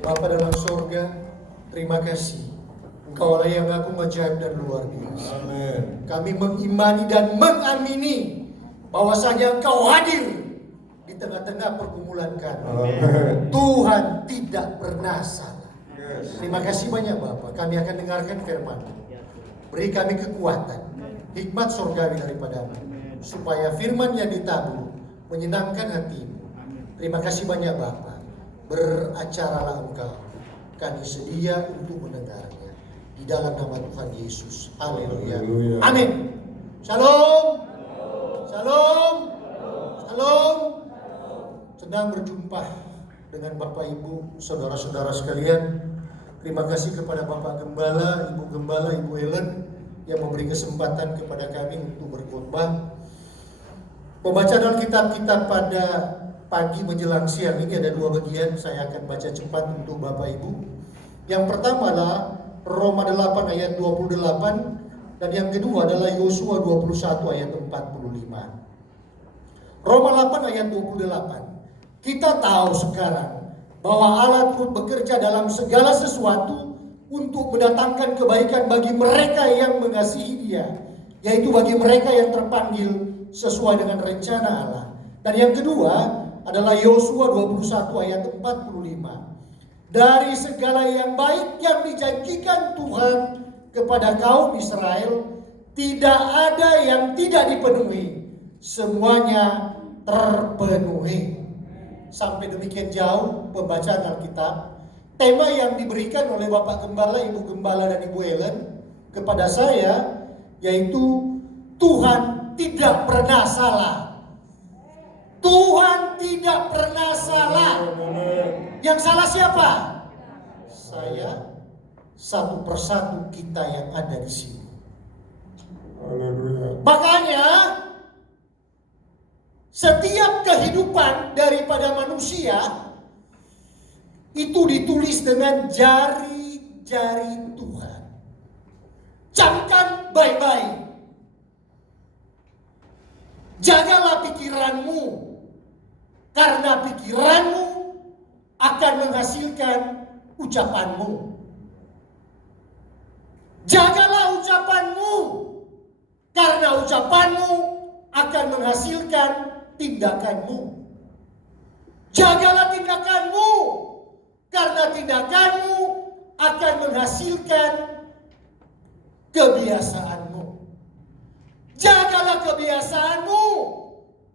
Bapa dalam surga, terima kasih. Engkaulah yang agung, ajaib dan luar biasa. Amin. Kami mengimani dan mengamini bahwasanya Engkau hadir di tengah-tengah pergumulan kami. Amin. Tuhan tidak pernah salah. Yes. Terima kasih banyak Bapa. Kami akan dengarkan firman. Beri kami kekuatan, hikmat surgawi daripadamu, supaya firman yang ditabur menyenangkan hatimu. Terima kasih banyak Bapa. Beracaralah Engkau. Kami sedia untuk mendengarnya. Di dalam nama Tuhan Yesus. Haleluya. Amin. Shalom. Shalom. Shalom. Senang berjumpa dengan Bapak Ibu, saudara-saudara sekalian. Terima kasih kepada Bapak Gembala, Ibu Ellen yang memberi kesempatan kepada kami untuk berkhotbah. Pembacaan Alkitab kita pada pagi menjelang siang ini ada dua bagian. Saya akan baca cepat untuk Bapak Ibu. Yang pertama adalah Roma 8 ayat 28 dan yang kedua adalah Yosua 21 ayat 45. Roma 8 ayat 28. Kita tahu sekarang bahwa Allah turut bekerja dalam segala sesuatu untuk mendatangkan kebaikan bagi mereka yang mengasihi Dia, yaitu bagi mereka yang terpanggil sesuai dengan rencana Allah. Dan yang kedua adalah Yosua 21 ayat 45. Dari segala yang baik yang dijanjikan Tuhan kepada kaum Israel, tidak ada yang tidak dipenuhi. Semuanya terpenuhi. Sampai demikian jauh pembacaan Alkitab. Tema yang diberikan oleh Bapak Gembala, Ibu Gembala dan Ibu Ellen kepada saya yaitu Tuhan tidak pernah salah. Tuhan tidak pernah salah. Yang salah siapa? Saya, satu persatu kita yang ada di sini. Haleluya. Makanya setiap kehidupan daripada manusia itu ditulis dengan jari-jari Tuhan. Camkan baik-baik. Jagalah pikiranmu, karena pikiranmu akan menghasilkan ucapanmu. Jagalah ucapanmu, karena ucapanmu akan menghasilkan tindakanmu. Jagalah tindakanmu, karena tindakanmu akan menghasilkan kebiasaanmu. Jagalah kebiasaanmu,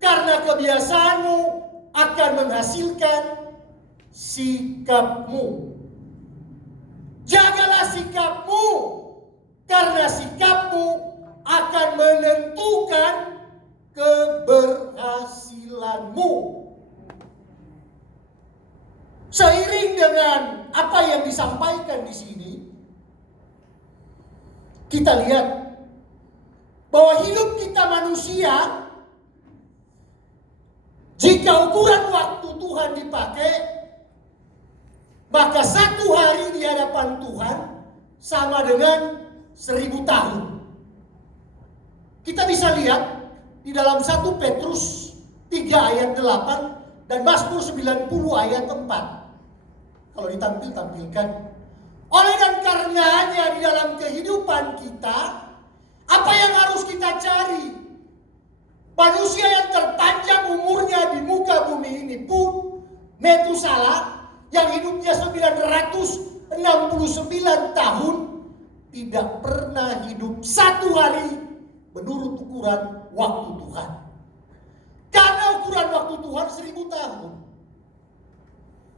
karena kebiasaanmu akan menghasilkan sikapmu. Jagalah sikapmu, karena sikapmu akan menentukan keberhasilanmu. Seiring dengan apa yang disampaikan di sini, kita lihat bahwa hidup kita manusia, jika ukuran waktu Tuhan dipakai, maka satu hari di hadapan Tuhan sama dengan 1000 tahun. Kita bisa lihat di dalam 1 Petrus 3 ayat 8 dan Mazmur 90 ayat 4. Kalau ditampilkan. Oleh dan karenanya di dalam kehidupan kita, apa yang harus kita cari? Manusia yang terpanjang umurnya di muka bumi ini pun Metusalah yang hidupnya 969 tahun tidak pernah hidup satu hari menurut ukuran waktu Tuhan. Karena ukuran waktu Tuhan 1000 tahun.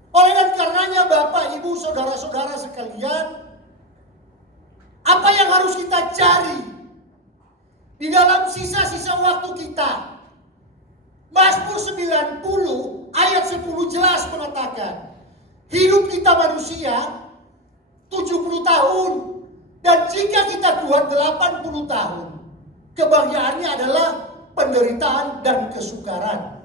Oleh dan karenanya Bapak, Ibu, Saudara-saudara sekalian, apa yang harus kita cari di dalam sisa-sisa waktu kita? Mazmur 90 ayat 10 jelas mengatakan, hidup kita manusia 70 tahun. Dan jika kita kuat 80 tahun, kebahagiaannya adalah penderitaan dan kesukaran.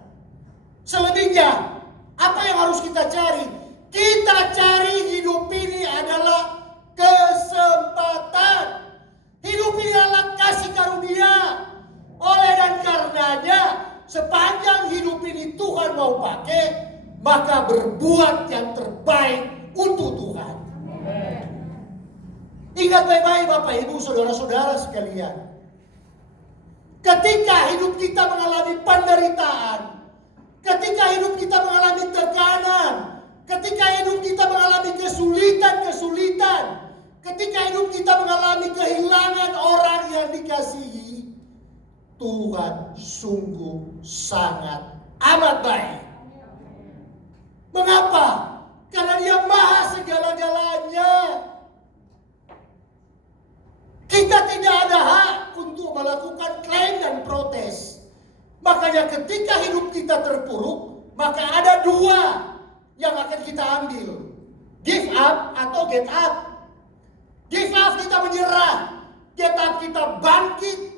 Selebihnya, apa yang harus kita cari? Kita cari hidup ini adalah kesempatan. Hidup ini adalah kasih karunia. Oleh dan karenanya, sepanjang hidup ini Tuhan mau pakai, maka berbuat yang terbaik untuk Ingat baik-baik Bapak Ibu Saudara-saudara sekalian. Ketika hidup kita mengalami penderitaan, ketika hidup kita mengalami tekanan, ketika hidup kita mengalami kesulitan-kesulitan, ketika hidup kita mengalami kehilangan orang yang dikasihi, Tuhan sungguh sangat amat baik. Mengapa? Karena Dia maha segala-galanya. Kita tidak ada hak untuk melakukan klaim dan protes. Makanya ketika hidup kita terpuruk, maka ada dua yang akan kita ambil. Give up atau get up. Give up kita menyerah. Get up kita bangkit.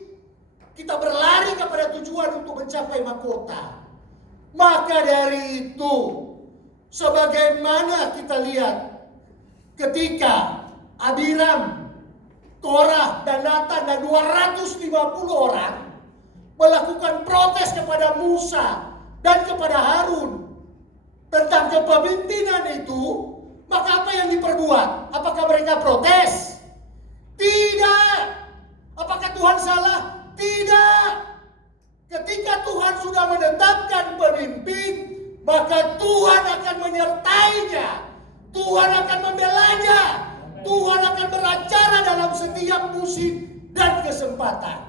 Kita berlari kepada tujuan untuk mencapai mahkota. Maka dari itu, sebagaimana kita lihat ketika Abiram, Korah, dan Natan dan 250 orang melakukan protes kepada Musa dan kepada Harun tentang kepemimpinan itu, maka apa yang diperbuat? Apakah mereka protes? Tidak. Apakah Tuhan salah? Tidak. Ketika Tuhan sudah menetapkan pemimpin, maka Tuhan akan menyertainya. Tuhan akan membelanya. Tuhan akan beracara dalam setiap musim dan kesempatan.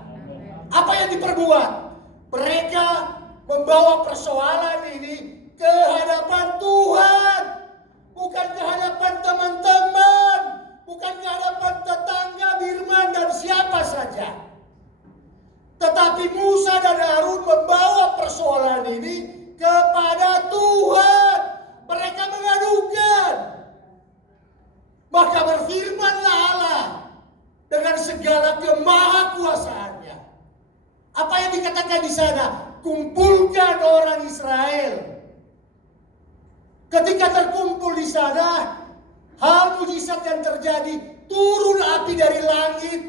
Apa yang diperbuat? Mereka membawa persoalan ini ke hadapan Tuhan. Bukan ke hadapan teman-teman. Bukan ke hadapan tetangga, Birman, dan siapa saja. Tetapi Musa dan Harun membawa persoalan ini kepada Tuhan. Mereka mengadukan. Maka berfirmanlah Allah dengan segala kemahakuasaannya. Apa yang dikatakan di sana? Kumpulkan orang Israel. Ketika terkumpul di sana, hal mujizat yang terjadi, turun api dari langit,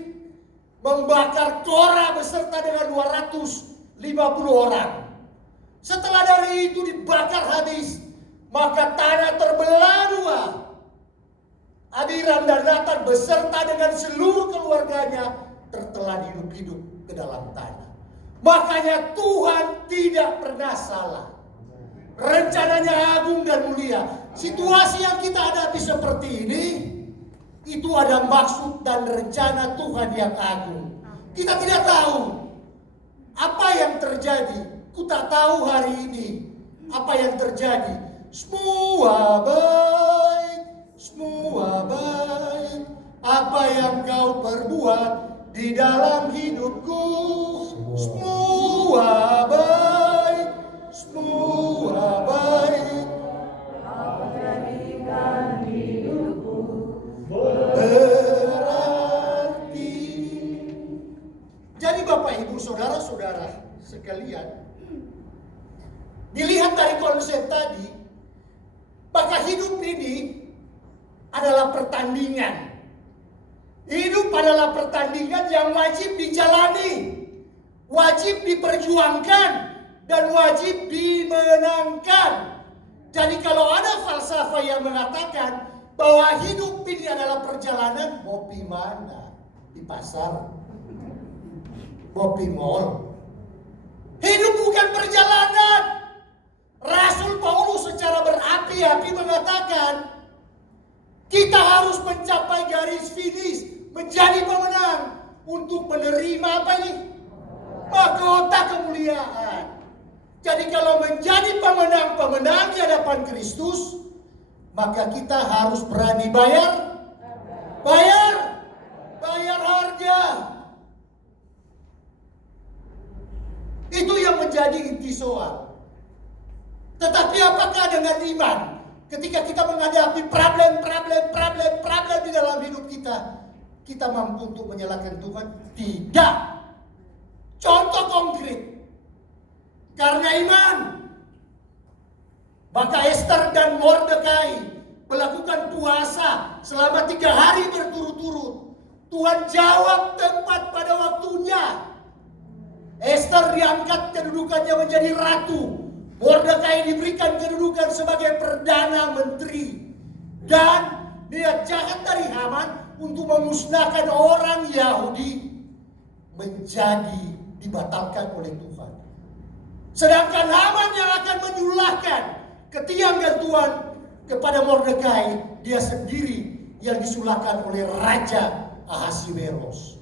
membakar Korah beserta dengan 250 orang. Setelah dari itu dibakar habis, maka tanah terbelah dua. Abiram dan Natan beserta dengan seluruh keluarganya tertelan hidup-hidup ke dalam tanah. Makanya Tuhan tidak pernah salah. Rencananya agung dan mulia. Situasi yang kita hadapi seperti ini, itu ada maksud dan rencana Tuhan yang agung. Kita tidak tahu apa yang terjadi. Ku tak tahu hari ini apa yang terjadi. Semua baik, semua baik. Apa yang kau perbuat di dalam hidupku, semua baik, semua baik. Kau jadikan hidupku berarti. Jadi Bapak Ibu Saudara-saudara sekalian, dilihat dari konsep tadi, maka hidup ini adalah pertandingan. Hidup adalah pertandingan yang wajib dijalani, wajib diperjuangkan, dan wajib dimenangkan. Jadi kalau ada falsafah yang mengatakan bahwa hidup ini adalah perjalanan, ngopi mana? Di pasar, ngopi mall. Hidup bukan perjalanan. Rasul Paulus secara berapi-api mengatakan kita harus mencapai garis finish, menjadi pemenang untuk menerima apa ini? Mahkota kemuliaan. Jadi kalau menjadi pemenang di hadapan Kristus, maka kita harus berani bayar harga. Itu yang menjadi inti soal. Tetapi apakah dengan iman, ketika kita menghadapi problem di dalam hidup kita mampu untuk menyalahkan Tuhan? Tidak. Contoh konkret. Karena iman, maka Esther dan Mordekai melakukan puasa selama 3 hari berturut-turut. Tuhan jawab tepat pada waktunya. Esther diangkat kedudukannya menjadi ratu. Mordekai diberikan kedudukan sebagai perdana menteri. Dan niat jahat dari Haman untuk memusnahkan orang Yahudi menjadi dibatalkan oleh Tuhan. Sedangkan Haman yang akan menyulahkan ketiang gantuan kepada Mordekai, dia sendiri yang disulahkan oleh Raja Ahasiweros.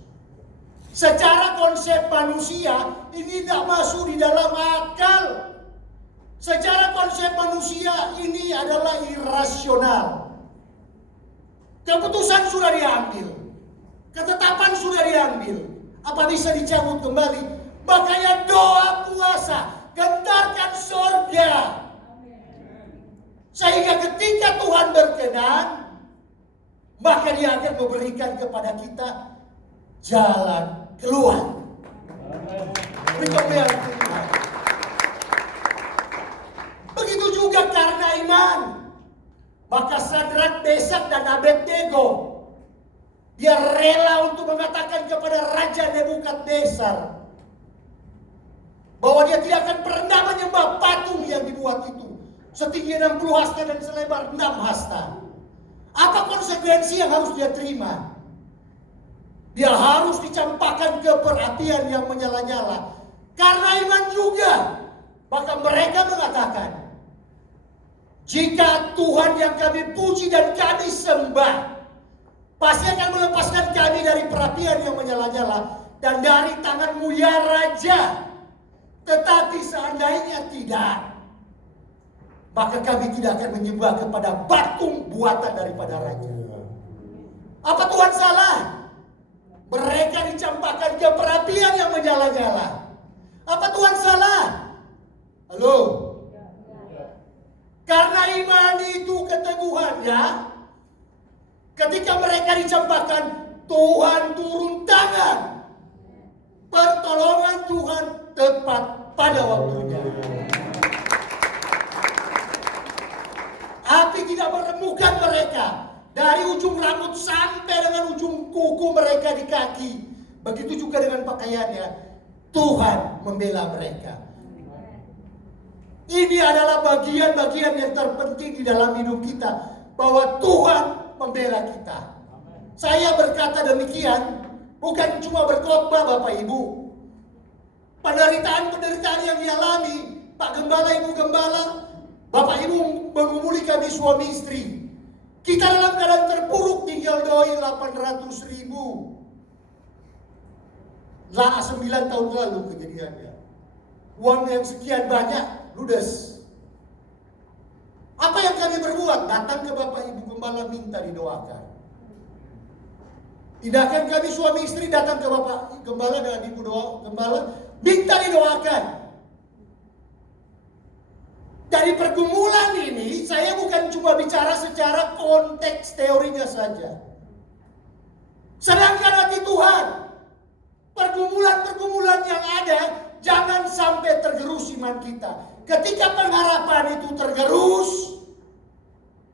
Secara konsep manusia ini tidak masuk di dalam akal. Secara konsep manusia ini adalah irasional. Keputusan sudah diambil, ketetapan sudah diambil. Apa bisa dicabut kembali? Makanya doa puasa, gentarkan surga. Sehingga ketika Tuhan berkenan, maka Dia akan memberikan kepada kita jalan keluar. Berikutnya Tuhan. Begitu juga karena iman. Maka Sadrak, Mesak, dan Abednego, dia rela untuk mengatakan kepada Raja Nebukadnezar bahwa dia tidak akan pernah menyembah patung yang dibuat itu, setinggi 60 hasta dan selebar 6 hasta. Apa konsekuensi yang harus dia terima? Dia harus dicampakkan ke perapian yang menyala-nyala. Karena iman juga, maka mereka mengatakan, jika Tuhan yang kami puji dan kami sembah pasti akan melepaskan kami dari perapian yang menyala-nyala dan dari tanganmu ya Raja. Tetapi seandainya tidak, maka kami tidak akan menyembah kepada patung buatan daripada Raja. Apa Tuhan salah? Mereka dicampakkan ke perapian yang menyala-nyala. Apa Tuhan salah? Halo? Karena iman itu keteguhannya, ketika mereka dicampakkan, Tuhan turun tangan. Pertolongan Tuhan tepat pada waktunya. Api tidak meremukkan mereka. Dari ujung rambut sampai dengan ujung kuku mereka di kaki. Begitu juga dengan pakaiannya. Tuhan membela mereka. Ini adalah bagian-bagian yang terpenting di dalam hidup kita. Bahwa Tuhan membela kita. Saya berkata demikian bukan cuma berkhotbah Bapak Ibu. Penderitaan-penderitaan yang dialami Pak Gembala, Ibu Gembala, Bapak Ibu mengumuli kami suami istri. Kita dalam keadaan terpuruk, tinggal doi 800.000. 9 tahun lalu kejadiannya. Uang yang sekian banyak, ludes. Apa yang kami berbuat? Datang ke Bapak Ibu Gembala minta didoakan. Tindakan kami suami istri datang ke Bapak Gembala dan Ibu Gembala minta didoakan. Dari pergumulan ini, saya bukan cuma bicara secara konteks teorinya saja. Sedangkan hati Tuhan, pergumulan-pergumulan yang ada, jangan sampai tergerus iman kita. Ketika pengharapan itu tergerus,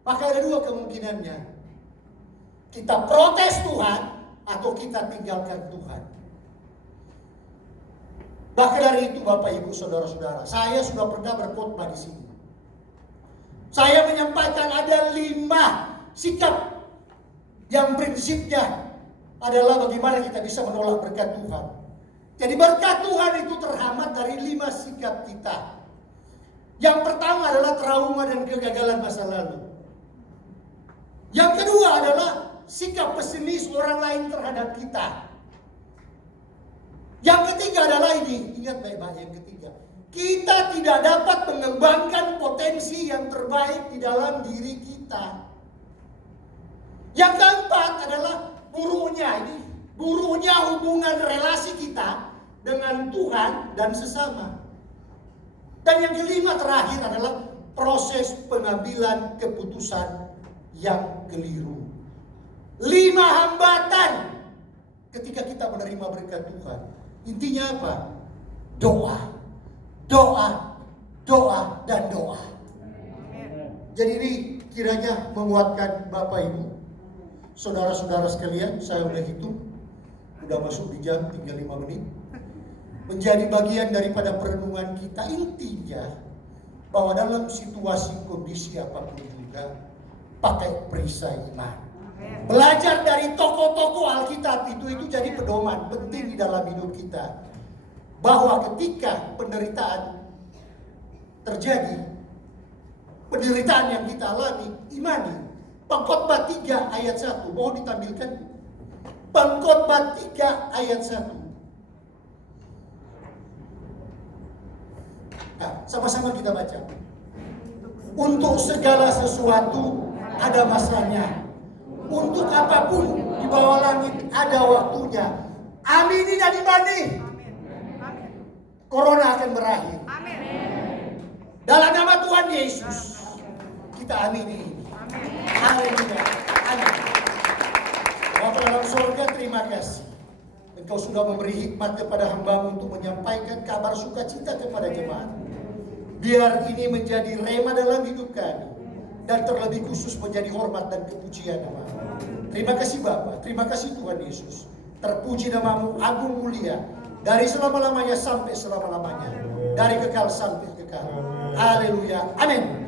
maka ada dua kemungkinannya. Kita protes Tuhan, atau kita tinggalkan Tuhan. Maka dari itu Bapak Ibu Saudara-saudara, saya sudah pernah berkhotbah di sini. Saya menyampaikan ada 5 sikap yang prinsipnya adalah bagaimana kita bisa menolak berkat Tuhan. Jadi berkat Tuhan itu terhambat dari 5 sikap kita. Yang pertama adalah trauma dan kegagalan masa lalu. Yang kedua adalah sikap pesimis orang lain terhadap kita. Yang ketiga adalah ini, ingat baik-baik yang ketiga. Kita tidak dapat mengembangkan potensi yang terbaik di dalam diri kita. Yang keempat adalah buruknya hubungan relasi kita dengan Tuhan dan sesama. Dan yang kelima terakhir adalah proses pengambilan keputusan yang keliru. 5 hambatan ketika kita menerima berkat Tuhan. Intinya apa? Doa, dan doa. Jadi ini kiranya menguatkan Bapak Ibu, saudara-saudara sekalian. Saya udah hitung, udah masuk di jam, tinggal 5 menit. Menjadi bagian daripada perenungan kita. Intinya bahwa dalam situasi kondisi apapun juga, pakai perisai iman. Belajar dari tokoh-tokoh Alkitab itu jadi pedoman penting di dalam hidup kita. Bahwa ketika penderitaan terjadi, penderitaan yang kita alami, imani. Pengkhotbah 3 ayat 1, mohon ditampilkan. Pengkhotbah 3 ayat 1. Nah, sama-sama kita baca. Untuk segala sesuatu ada masanya. Untuk apapun di bawah langit ada waktunya. Amini dan imani. Corona akan berakhir. Dalam nama Tuhan Yesus, kita amini ini. Haleluya. Amin. Bapa dalam surga, terima kasih. Engkau sudah memberi hikmat kepada hamba-Mu untuk menyampaikan kabar sukacita kepada jemaat. Biar ini menjadi rema dalam hidup kami. Dan terlebih khusus menjadi hormat dan kepujian nama-Mu. Terima kasih Bapa, terima kasih Tuhan Yesus. Terpuji nama-Mu agung mulia. Dari selama-lamanya sampai selama-lamanya. Dari kekal sampai kekal. Haleluya. Amin.